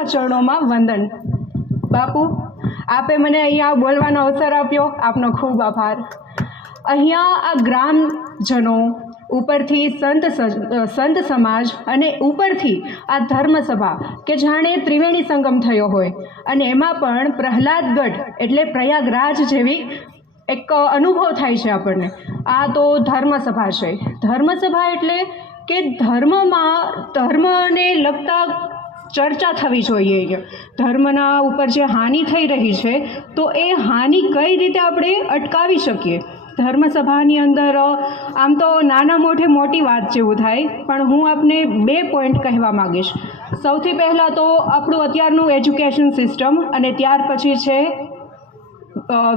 બાપુના ચરણોમાં વંદન. બાપુ, આપે મને અહીંયા બોલવાનો અવસર આપ્યો. આપનો ખૂબ આભાર. અહીંયા આ ગ્રામજનો ઉપરથી સંત સંત સમાજ અને ઉપરથી આ ધર્મસભા કે જાણે ત્રિવેણી સંગમ થયો હોય. અને એમાં પણ પ્રહલાદગઢ એટલે પ્રયાગરાજ જેવી એક અનુભવ થાય છે આપણને. આ તો ધર્મસભા છે. ધર્મસભા એટલે કે ધર્મમાં, ધર્મને લગતા ચર્ચા થવી જોઈએ ધર્મના ઉપર જે હાનિ થઈ રહી છે, તો એ હાનિ કઈ રીતે આપણે અટકાવી શકીએ? ધર્મસભાની અંદર, આમ તો નાના મોઢે મોટી વાત જેવું થાય, પણ હું આપને બે પોઈન્ટ કહેવા માગીશ. સૌથી પહેલાં તો આપણું અત્યારનું એજ્યુકેશન સિસ્ટમ અને ત્યાર પછી છે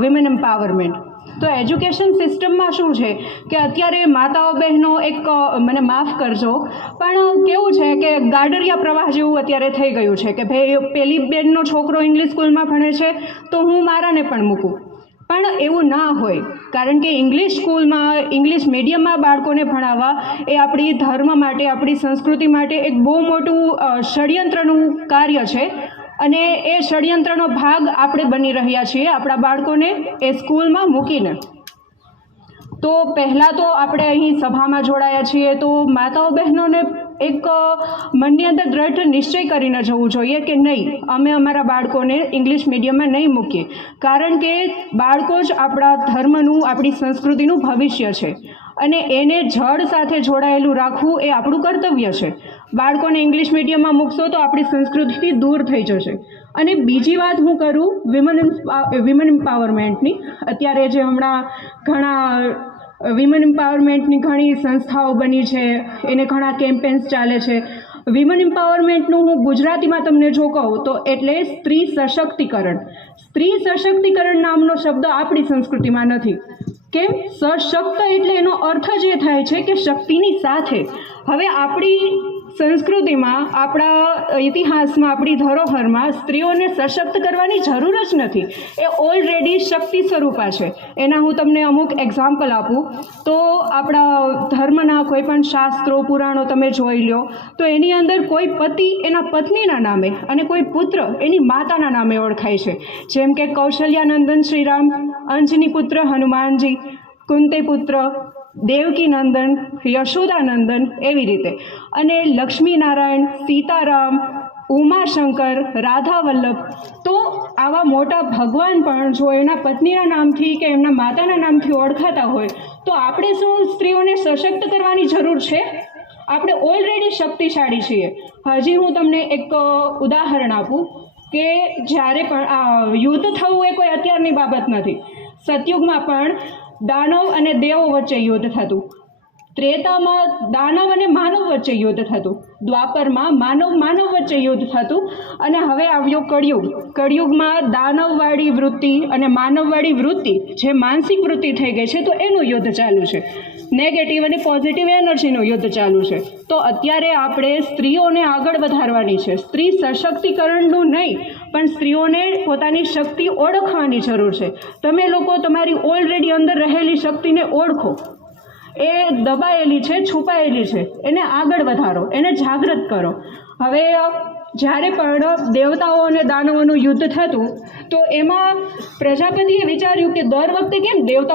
વિમેન એમ્પાવરમેન્ટ તો એજ્યુકેશન સિસ્ટમમાં શું છે? કે અત્યારે માતાઓ બહેનો એક મને માફ કરજો, પણ કેવું છે કે ગાડરિયા પ્રવાહ જેવું અત્યારે થઈ ગયું છે કે ભાઈ પેલી બેનનો છોકરો ઇંગ્લિશ સ્કૂલમાં ભણે છે, તો હું મારાને પણ મૂકું. પણ એવું ના હોય, કારણ કે ઇંગ્લિશ સ્કૂલમાં ઇંગ્લિશ મીડિયમમાં બાળકોને ભણાવવા એ આપણી ધર્મ માટે, આપણી સંસ્કૃતિ માટે એક બહુ મોટું ષડયંત્રનું કાર્ય છે. અને એ ષડયંત્રનો ભાગ આપણે બની રહ્યા છીએ આપણા બાળકોને એ સ્કૂલમાં મૂકીને. તો પહેલાં તો આપણે અહીં સભામાં જોડાયા છીએ તો માતાઓ બહેનોને એક મનની અંદર દ્રઢ નિશ્ચય કરીને જવું જોઈએ કે નહીં, અમે અમારા બાળકોને ઇંગ્લિશ મીડિયમમાં નહીં મૂકીએ. કારણ કે બાળકો જ આપણા ધર્મનું, આપણી સંસ્કૃતિનું ભવિષ્ય છે. અને એને જડ સાથે જોડાયેલું રાખવું એ આપણું કર્તવ્ય છે. બાળકોને ઇંગ્લિશ મીડિયમમાં મૂકશો તો આપણી સંસ્કૃતિથી દૂર થઈ જશે. અને બીજી વાત હું કરું વિમન વિમન એમ્પાવરમેન્ટની અત્યારે જે હમણાં ઘણા વિમન એમ્પાવરમેન્ટની ઘણી સંસ્થાઓ બની છે, એને ઘણા કેમ્પેન્સ ચાલે છે. વિમન એમ્પાવરમેન્ટનું હું ગુજરાતીમાં તમને જો કહું, તો એટલે સ્ત્રી સશક્તિકરણ. સ્ત્રી સશક્તિકરણ નામનો શબ્દ આપણી સંસ્કૃતિમાં નથી. કેમ સશક્ત એટલે એનો અર્થ જ એ થાય છે કે શક્તિની સાથે. હવે આપણી સંસ્કૃતિમાં આપણા ઇતિહાસમાં, આપણી ધરોહરમાં સ્ત્રીઓને સશક્ત કરવાની જરૂર જ નથી. એ ઓલરેડી શક્તિ સ્વરૂપા છે. એના હું તમને અમુક એક્ઝામ્પલ આપું. તો આપણા ધર્મના કોઈ પણ શાસ્ત્રો, પુરાણો તમે જોઈ લો, તો એની અંદર કોઈ પતિ એના પત્નીના નામે અને કોઈ પુત્ર એની માતાના નામે ઓળખાય છે. જેમ કે કૌશલ્યાનંદન શ્રીરામ, અંજની પુત્ર હનુમાનજી, કુંતે પુત્ર દેવકી નંદન યશોદાનંદન એવી રીતે. અને લક્ષ્મીનારાયણ, સીતારામ, ઉમાશંકર રાધા વલ્લભ તો આવા મોટા ભગવાન પણ જો એના પત્નીના નામથી કે એમના માતાના નામથી ઓળખાતા હોય, તો આપણે શું સ્ત્રીઓને સશક્ત કરવાની જરૂર છે? આપણે ઓલરેડી શક્તિશાળી છીએ. હજી હું તમને એક ઉદાહરણ આપું કે જ્યારે પણ યુદ્ધ થવું એ કોઈ અત્યારની બાબત નથી. સતયુગમાં પણ દાનવ અને દેવો વચ્ચે યુદ્ધ થતું. ત્રેતામાં દાનવ અને માનવ વચ્ચે યુદ્ધ થતું. દ્વાપરમાં માનવ માનવ વચ્ચે યુદ્ધ થતું અને હવે આવ્યો કળિયુગ. કળિયુગમાં દાનવવાળી વૃત્તિ અને માનવવાળી વૃત્તિ જે માનસિક વૃત્તિ થઈ ગઈ છે, તો એનું યુદ્ધ ચાલુ છે. નેગેટિવ અને પોઝિટિવ એનર્જીનું યુદ્ધ ચાલુ છે. તો અત્યારે આપણે સ્ત્રીઓને આગળ વધારવાની છે. સ્ત્રી સશક્તિકરણનું નહીં, પણ સ્ત્રીઓને પોતાની શક્તિ ઓળખવાની જરૂર છે. તમે લોકો તમારી ઓલરેડી અંદર રહેલી શક્તિને ઓળખો. એ દબાયેલી છે, છુપાયેલી છે. એને આગળ વધારો, એને જાગૃત કરો. હવે, જ્યારે પણ દેવતાઓ અને દાનવોનું યુદ્ધ થતું, તો એમાં પ્રજાપતિએ વિચાર્યું કે દર વખતે કેમ દેવતાઓ